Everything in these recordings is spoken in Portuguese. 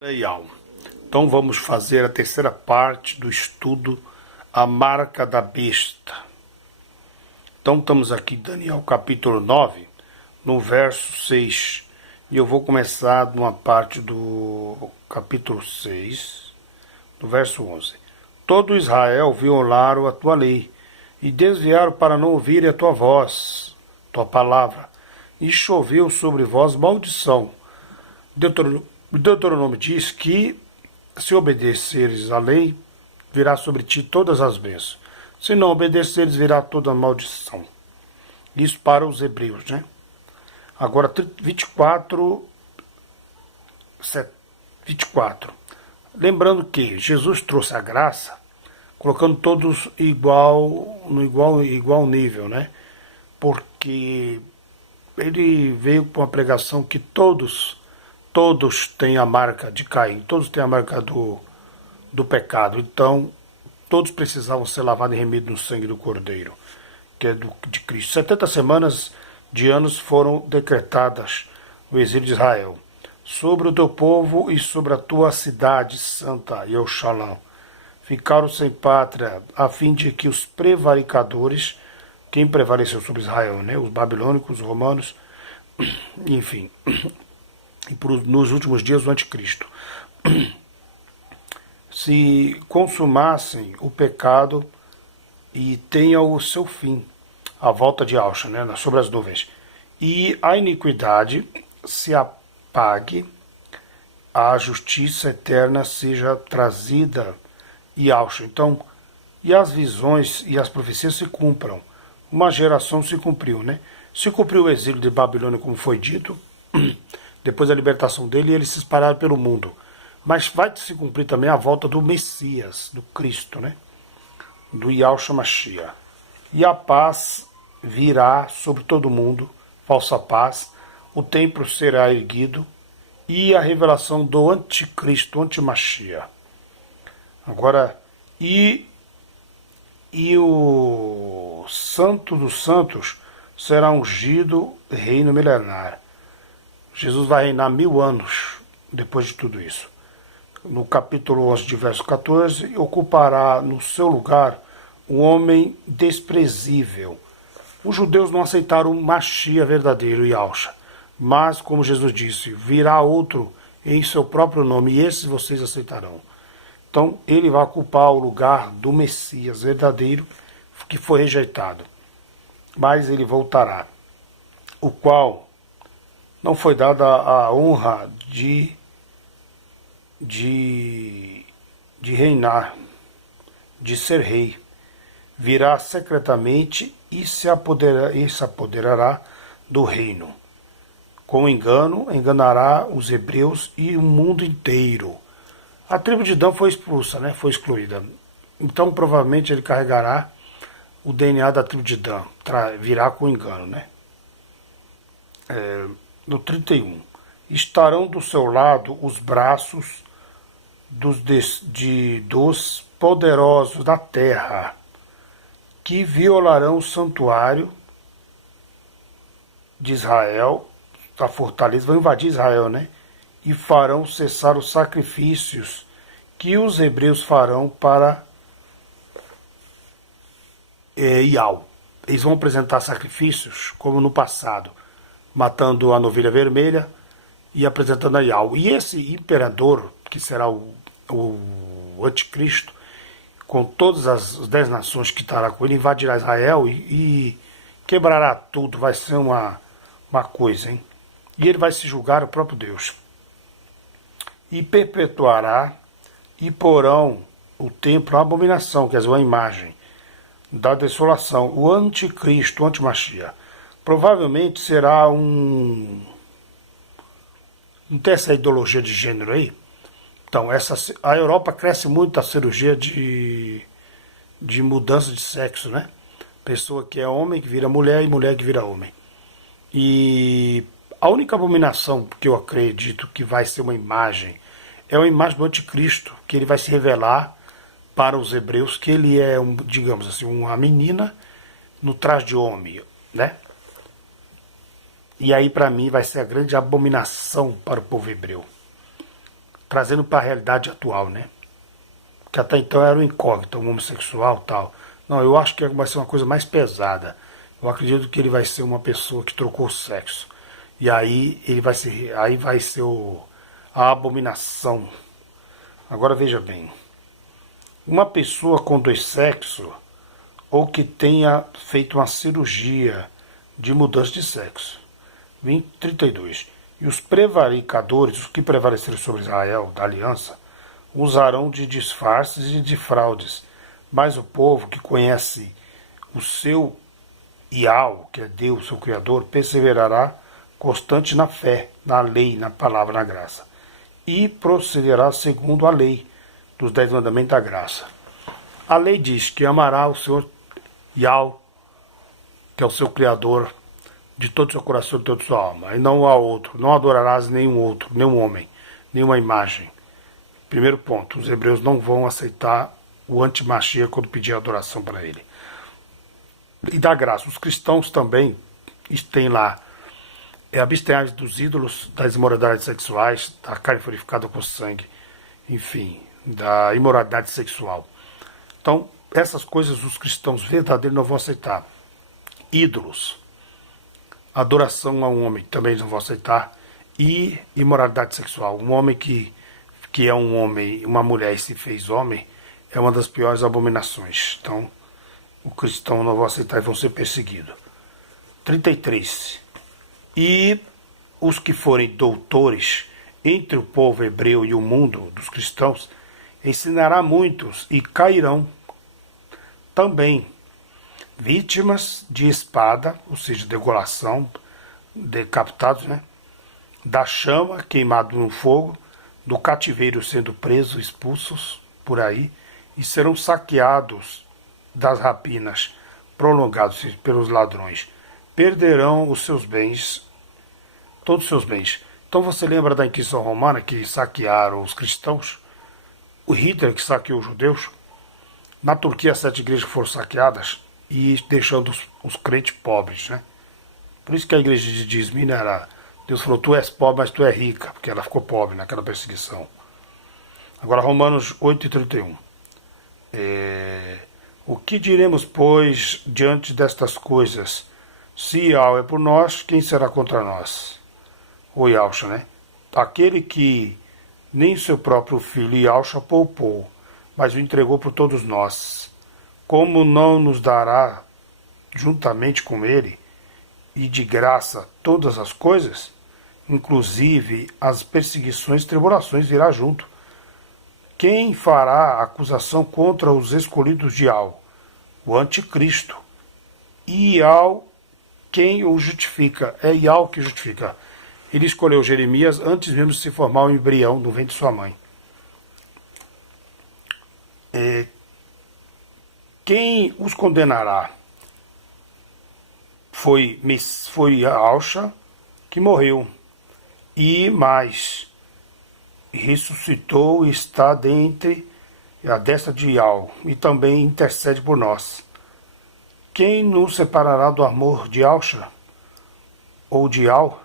Legal. Então vamos fazer a terceira parte do estudo A Marca da Besta. Então estamos aqui em Daniel capítulo 9, no verso 6. E eu vou começar numa parte do capítulo 6, no verso 11. Todo Israel violaram a tua lei e desviaram para não ouvirem a tua voz, tua palavra, e choveu sobre vós maldição. Deuteronômio diz que, se obedeceres à lei, virá sobre ti todas as bênçãos. Se não obedeceres, virá toda a maldição. Isso para os hebreus, né? Agora, 24. Lembrando que Jesus trouxe a graça, colocando todos no igual nível, né? Porque ele veio com uma pregação que todos têm a marca de Caim, todos têm a marca do pecado. Então, todos precisavam ser lavados e remidos no sangue do Cordeiro, que é de Cristo. 70 semanas de anos foram decretadas no exílio de Israel, sobre o teu povo e sobre a tua cidade santa, Jerusalém. Ficaram sem pátria, a fim de que os prevaricadores, quem prevaleceu sobre Israel, né? Os babilônicos, os romanos, enfim, e nos últimos dias o anticristo, se consumassem o pecado e tenha o seu fim, a volta de Alcha, né, sobre as nuvens, e a iniquidade se apague, a justiça eterna seja trazida e Alcha. Então, e as visões e as profecias se cumpram. Uma geração se cumpriu, né? Se cumpriu o exílio de Babilônia, como foi dito, depois da libertação dele, eles se espalharam pelo mundo. Mas vai se cumprir também a volta do Messias, do Cristo, né? Do Yahshua Mashiach. E a paz virá sobre todo mundo, falsa paz, o templo será erguido e a revelação do anticristo, anti-Mashiach. Agora, e o santo dos santos será ungido reino milenar. Jesus vai reinar 1000 anos depois de tudo isso. No capítulo 11, de verso 14, ocupará no seu lugar um homem desprezível. Os judeus não aceitaram o Mashiach verdadeiro, Yahshua, mas, como Jesus disse, virá outro em seu próprio nome, e esses vocês aceitarão. Então, ele vai ocupar o lugar do Messias verdadeiro, que foi rejeitado. Mas ele voltará, o qual não foi dada a honra de reinar, de ser rei. Virá secretamente e se apoderará do reino. Com engano, enganará os hebreus e o mundo inteiro. A tribo de Dan foi expulsa, né? Foi excluída. Então, provavelmente, ele carregará o DNA da tribo de Dan. Virá com engano, né? No 31. Estarão do seu lado os braços dos poderosos da terra, que violarão o santuário de Israel, a fortaleza, vão invadir Israel, né? E farão cessar os sacrifícios que os hebreus farão para Iau. Eles vão apresentar sacrifícios como no passado, matando a novilha vermelha e apresentando a Iau. E esse imperador, que será o anticristo, com todas as 10 nações que estará com ele, invadirá Israel e quebrará tudo. Vai ser uma coisa, hein? E ele vai se julgar o próprio Deus. E perpetuará e porão o templo a abominação, quer dizer, uma imagem da desolação, o anticristo, o anti-Mashiach. Provavelmente será não tem essa ideologia de gênero aí? Então, a Europa cresce muito a cirurgia de mudança de sexo, né? Pessoa que é homem que vira mulher e mulher que vira homem. E a única abominação que eu acredito que vai ser uma imagem é a imagem do anticristo, que ele vai se revelar para os hebreus que ele é, digamos assim, uma menina no traje de homem, né? E aí, para mim, vai ser a grande abominação para o povo hebreu. trazendo para a realidade atual, né? Que até então era um incógnito, um homossexual e tal. Não, eu acho que vai ser uma coisa mais pesada. Eu acredito que ele vai ser uma pessoa que trocou o sexo. E aí ele vai ser, aí vai ser a abominação. Agora veja bem, uma pessoa com dois sexos ou que tenha feito uma cirurgia de mudança de sexo. 32. E os prevaricadores, os que prevaleceram sobre Israel, da aliança, usarão de disfarces e de fraudes. Mas o povo que conhece o seu Ial, que é Deus, seu Criador, perseverará constante na fé, na lei, na palavra, na graça. E procederá segundo a lei dos 10 mandamentos da graça. A lei diz que amará o Senhor Ial, que é o seu Criador, de todo o seu coração e de toda a sua alma, e não a outro. Não adorarás nenhum outro, nenhum homem, nenhuma imagem. Primeiro ponto, os hebreus não vão aceitar o antimachia quando pedir adoração para ele. E da graça, os cristãos também têm lá abstenhar dos ídolos, das imoralidades sexuais, da carne purificada com sangue, enfim, da imoralidade sexual. Então, essas coisas os cristãos verdadeiros não vão aceitar. Ídolos, adoração a um homem também não vão aceitar, e imoralidade sexual. Um homem que é um homem, uma mulher e se fez homem, é uma das piores abominações. Então, o cristão não vai aceitar e vão ser perseguidos. 33. E os que forem doutores entre o povo hebreu e o mundo dos cristãos, ensinará muitos e cairão também vítimas de espada, ou seja, degolação, decapitados, né? Da chama, queimado no fogo, do cativeiro sendo presos, expulsos por aí, e serão saqueados das rapinas prolongadas pelos ladrões. Perderão os seus bens, todos os seus bens. Então você lembra da Inquisição Romana que saquearam os cristãos? O Hitler que saqueou os judeus? Na Turquia, 7 igrejas foram saqueadas e deixando os crentes pobres, né? Por isso que a igreja de Esmirna era... Deus falou, tu és pobre, mas tu és rica, porque ela ficou pobre naquela perseguição. Agora, Romanos 8:31. O que diremos, pois, diante destas coisas? Se Ial é por nós, quem será contra nós? O Ialcha, né? Aquele que nem seu próprio filho Ialcha poupou, mas o entregou por todos nós. Como não nos dará juntamente com ele e de graça todas as coisas? Inclusive as perseguições e tribulações virá junto. Quem fará acusação contra os escolhidos de Ial? O anticristo. E Ial, quem o justifica? É Ial que justifica. Ele escolheu Jeremias antes mesmo de se formar o embrião no ventre de sua mãe. Quem os condenará? Foi Alcha que morreu. E mais, ressuscitou e está dentre a destra de Ial, e também intercede por nós. Quem nos separará do amor de Alcha ou de Ial?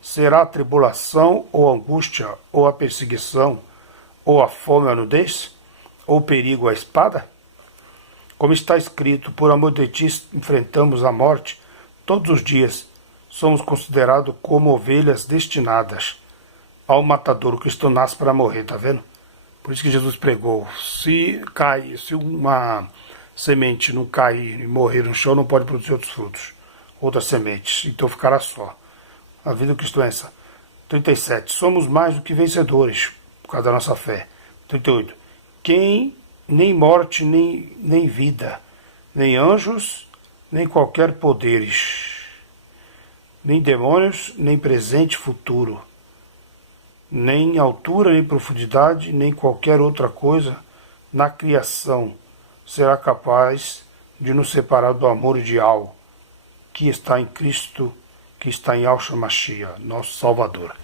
Será a tribulação ou a angústia, ou a perseguição, ou a fome ou a nudez, ou o perigo ou a espada? Como está escrito, por amor de ti enfrentamos a morte todos os dias. Somos considerados como ovelhas destinadas ao matador. O cristão nasce para morrer, tá vendo? Por isso que Jesus pregou. Se uma semente não cair e morrer no chão, não pode produzir outros frutos, outras sementes. Então ficará só. A vida do cristão é essa. 37. Somos mais do que vencedores, por causa da nossa fé. 38. Quem nem morte, nem vida, nem anjos, nem qualquer poderes, nem demônios, nem presente futuro, nem altura, nem profundidade, nem qualquer outra coisa na criação será capaz de nos separar do amor ideal que está em Cristo, que está em Yahshua Mashiach, nosso Salvador.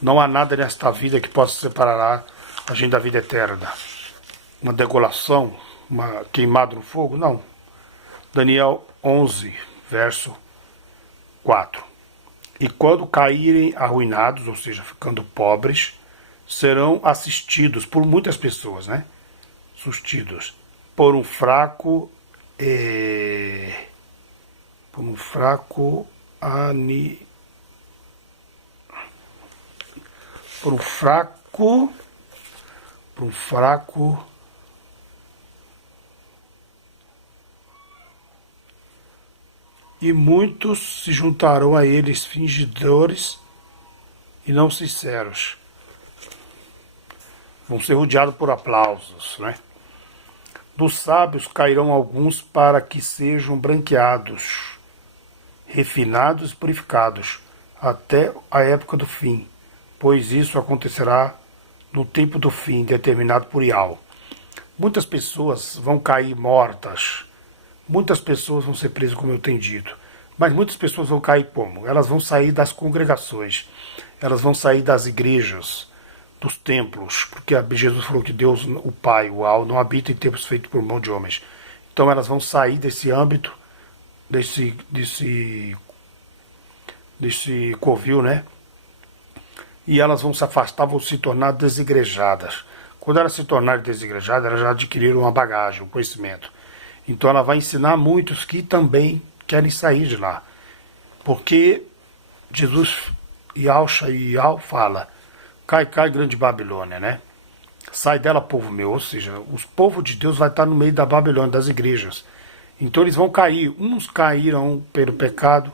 Não há nada nesta vida que possa separar a gente da vida eterna. Uma degolação, uma queimada no fogo, não. Daniel 11, verso 4. E quando caírem arruinados, ou seja, ficando pobres, serão assistidos por muitas pessoas, né? Sustidos por um fraco, por um fraco por um fraco, por um fraco e muitos se juntarão a eles, fingidores e não sinceros. Vão ser rodeados por aplausos, né? Dos sábios cairão alguns para que sejam branqueados, refinados e purificados, até a época do fim, pois isso acontecerá no tempo do fim, determinado por Ial. Muitas pessoas vão cair mortas, muitas pessoas vão ser presas, como eu tenho dito, mas muitas pessoas vão cair como? Elas vão sair das congregações, elas vão sair das igrejas, dos templos, porque Jesus falou que Deus, o Pai, o Al, não habita em templos feitos por mão de homens. Então elas vão sair desse âmbito, desse covil, né? E elas vão se afastar, vão se tornar desigrejadas. Quando elas se tornarem desigrejadas, elas já adquiriram uma bagagem, um conhecimento. Então ela vai ensinar muitos que também querem sair de lá. Porque Jesus, Yahshua e Yal fala, cai, cai, grande Babilônia, né? Sai dela, povo meu. Ou seja, os povos de Deus vai estar no meio da Babilônia, das igrejas. Então eles vão cair. Uns caíram pelo pecado,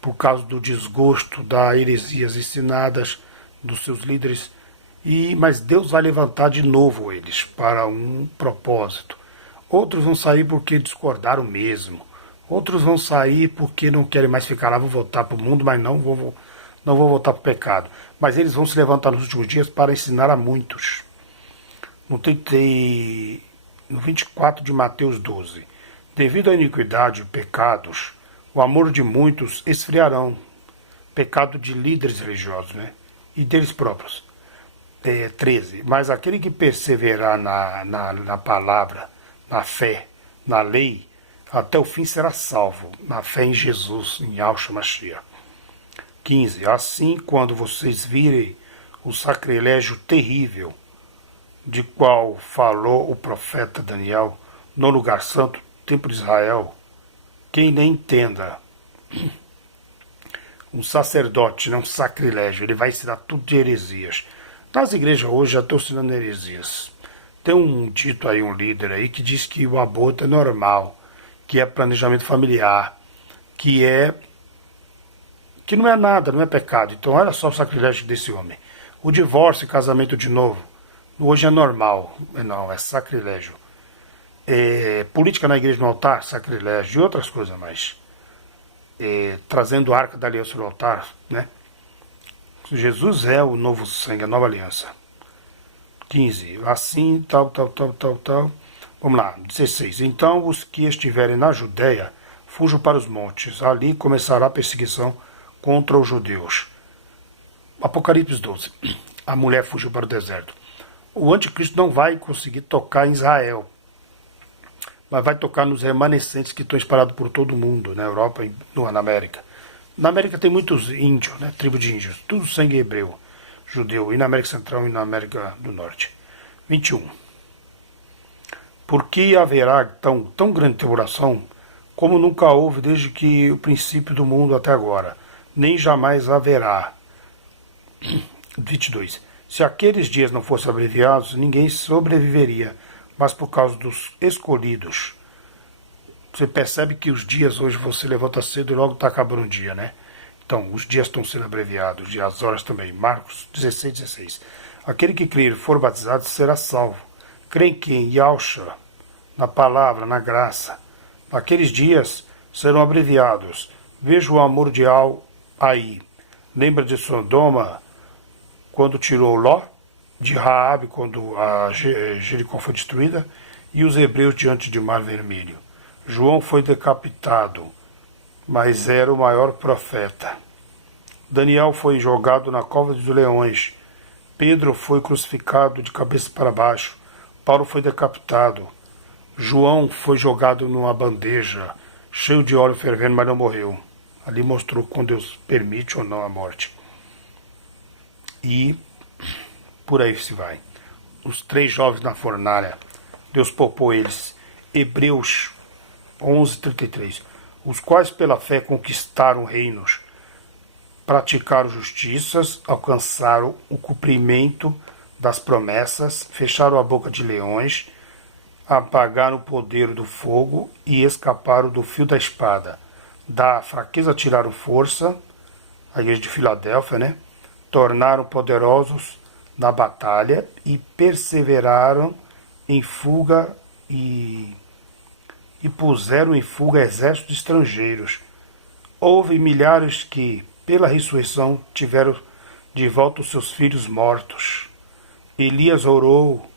por causa do desgosto, das heresias ensinadas dos seus líderes. Mas Deus vai levantar de novo eles para um propósito. Outros vão sair porque discordaram mesmo. Outros vão sair porque não querem mais ficar lá, vão voltar para o mundo, mas não vão voltar para o pecado. Mas eles vão se levantar nos últimos dias para ensinar a muitos. No 24 de Mateus 12. Devido à iniquidade e pecados, o amor de muitos esfriarão. Pecado de líderes religiosos, né? E deles próprios. 13. Mas aquele que perseverar na palavra, na fé, na lei, até o fim será salvo, na fé em Jesus, em Yahshua Mashiach. 15. Assim, quando vocês virem o sacrilégio terrível, de qual falou o profeta Daniel, no lugar santo, templo de Israel, quem nem entenda, um sacerdote, não um sacrilégio, ele vai ensinar tudo de heresias. Nas igrejas hoje já estão ensinando heresias. Tem um dito aí, um líder aí, que diz que o aborto é normal, que é planejamento familiar, que não é nada, não é pecado. Então olha só o sacrilégio desse homem. O divórcio e casamento de novo, hoje é normal. Não, é sacrilégio. Política na igreja no altar, sacrilégio, e outras coisas mais. Trazendo a arca da aliança no altar, né? Jesus é o novo sangue, a nova aliança. 15. Assim, tal. Vamos lá, 16. Então os que estiverem na Judéia, fujam para os montes. Ali começará a perseguição contra os judeus. Apocalipse 12. A mulher fugiu para o deserto. O anticristo não vai conseguir tocar em Israel, mas vai tocar nos remanescentes que estão espalhados por todo o mundo, na Europa e na América. Na América tem muitos índios, né? Tribo de índios, tudo sangue hebreu, judeu, e na América Central e na América do Norte. 21. Porque haverá tão grande tribulação como nunca houve desde que o princípio do mundo até agora, nem jamais haverá. 22. Se aqueles dias não fossem abreviados, ninguém sobreviveria, mas por causa dos escolhidos. Você percebe que os dias hoje você levanta cedo e logo está acabando o dia, né? Então, os dias estão sendo abreviados, e as horas também. Marcos 16:16. Aquele que crer e for batizado será salvo. Crê em quem? Yahshua, na palavra, na graça. Aqueles dias serão abreviados. Veja o amor de Al aí. Lembra de Sodoma, quando tirou Ló? De Raabe, quando a Jericó foi destruída? E os hebreus diante de Mar Vermelho. João foi decapitado, mas era o maior profeta. Daniel foi jogado na cova dos leões. Pedro foi crucificado de cabeça para baixo. Paulo foi decapitado. João foi jogado numa bandeja, cheio de óleo fervendo, mas não morreu. Ali mostrou quando Deus permite ou não a morte. E por aí se vai. Os 3 jovens na fornalha, Deus poupou eles. Hebreus 11:33. Os quais pela fé conquistaram reinos, praticaram justiças, alcançaram o cumprimento das promessas, fecharam a boca de leões, apagaram o poder do fogo e escaparam do fio da espada. Da fraqueza tiraram força, a igreja de Filadélfia, né? Tornaram poderosos na batalha e perseveraram em fuga e puseram em fuga exércitos estrangeiros. Houve milhares que, pela ressurreição, tiveram de volta os seus filhos mortos. Elias orou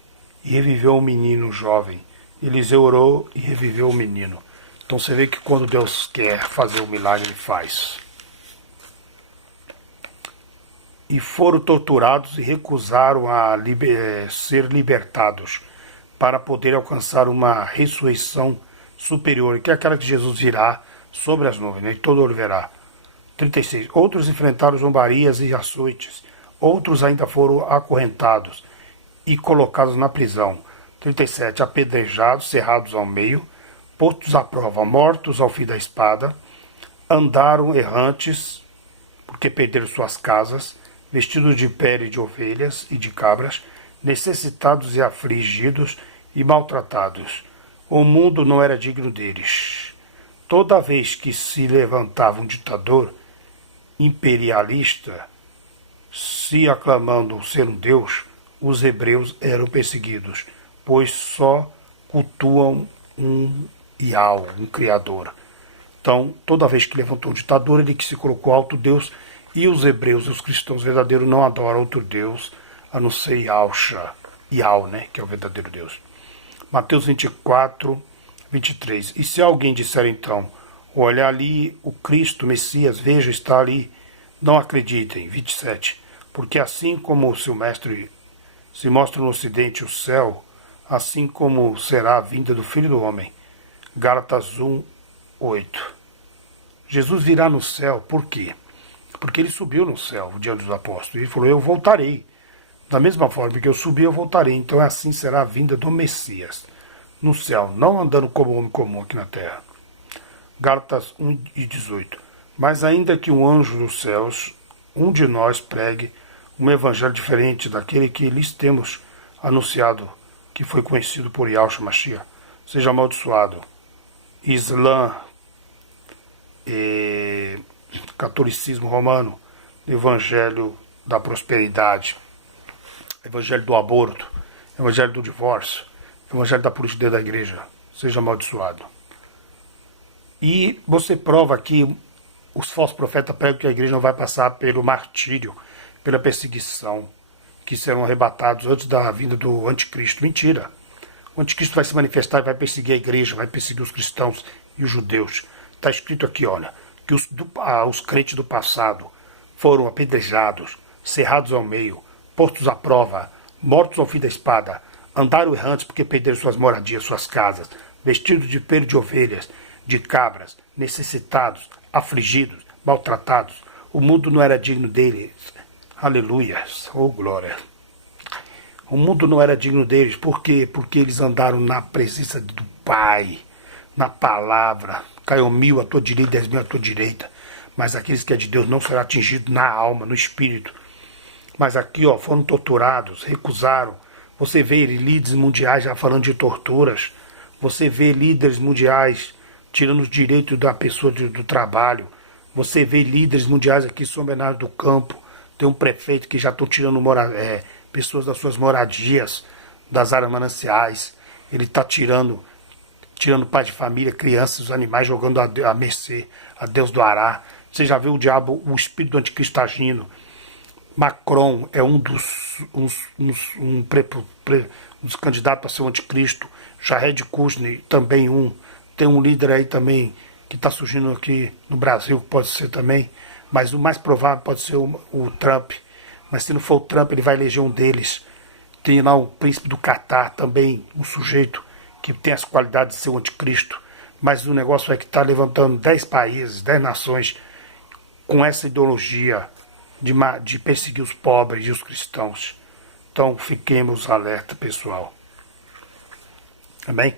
e reviveu um menino jovem. Eliseu orou e reviveu o menino. Então você vê que quando Deus quer fazer um milagre, Ele faz. E foram torturados e recusaram a ser libertados para poder alcançar uma ressurreição superior, que é aquela que Jesus virá sobre as nuvens, né? E todo olho verá. 36. Outros enfrentaram zombarias e açoites. Outros ainda foram acorrentados e colocados na prisão. 37. Apedrejados, cerrados ao meio, postos à prova, mortos ao fim da espada, andaram errantes, porque perderam suas casas, vestidos de pele de ovelhas e de cabras, necessitados e afligidos e maltratados. O mundo não era digno deles. Toda vez que se levantava um ditador imperialista, se aclamando ser um Deus, os hebreus eram perseguidos, pois só cultuam um Ial, um Criador. Então, toda vez que levantou um ditador, ele que se colocou alto Deus, e os hebreus, os cristãos verdadeiros, não adoram outro Deus, a não ser Ial, né, que é o verdadeiro Deus. Mateus 24:23. E se alguém disser então, olha ali o Cristo, Messias, veja, está ali, não acreditem. 27. Porque assim como o seu mestre se mostra no ocidente o céu, assim como será a vinda do Filho do Homem. Gálatas 1:8. Jesus virá no céu, por quê? Porque ele subiu no céu diante dos apóstolos. Ele falou, eu voltarei. Da mesma forma que eu subi, eu voltarei. Então assim será a vinda do Messias no céu, não andando como homem comum aqui na terra. Gálatas 1:18. Mas ainda que um anjo dos céus, um de nós, pregue um evangelho diferente daquele que lhes temos anunciado, que foi conhecido por Yahshua Mashiach, seja amaldiçoado. Islã, catolicismo romano, evangelho da prosperidade, evangelho do aborto, evangelho do divórcio, evangelho da política da igreja, seja amaldiçoado. E você prova que os falsos profetas pregam que a igreja não vai passar pelo martírio, pela perseguição, que serão arrebatados antes da vinda do anticristo. Mentira. O anticristo vai se manifestar e vai perseguir a igreja, vai perseguir os cristãos e os judeus. Está escrito aqui, olha, que os crentes do passado foram apedrejados, cerrados ao meio, postos à prova, mortos ao fim da espada, andaram errantes porque perderam suas moradias, suas casas, vestidos de pelo de ovelhas, de cabras, necessitados, afligidos, maltratados. O mundo não era digno deles. Aleluia, oh glória. O mundo não era digno deles, por quê? Porque eles andaram na presença do Pai, na palavra. Caiu 1000 à tua direita, 10.000 à tua direita. Mas aqueles que é de Deus não serão atingidos na alma, no espírito. Mas aqui, ó, foram torturados, recusaram. Você vê líderes mundiais já falando de torturas. Você vê líderes mundiais tirando os direitos da pessoa do trabalho. Você vê líderes mundiais aqui em São Bernardo do Campo. Tem um prefeito que já estão tirando pessoas das suas moradias, das áreas mananciais. Ele está tirando pais de família, crianças, os animais, jogando a mercê, a Deus do Ará. Você já viu o diabo, o espírito do anticristo agindo. Macron é um dos candidatos para ser o anticristo. Jared Kushner também um. Tem um líder aí também que está surgindo aqui no Brasil, que pode ser também. Mas o mais provável pode ser o Trump. Mas se não for o Trump, ele vai eleger um deles. Tem lá o príncipe do Catar também, um sujeito que tem as qualidades de ser o anticristo. Mas o negócio é que está levantando 10 países, 10 nações com essa ideologia de perseguir os pobres e os cristãos. Então fiquemos alerta, pessoal. Amém?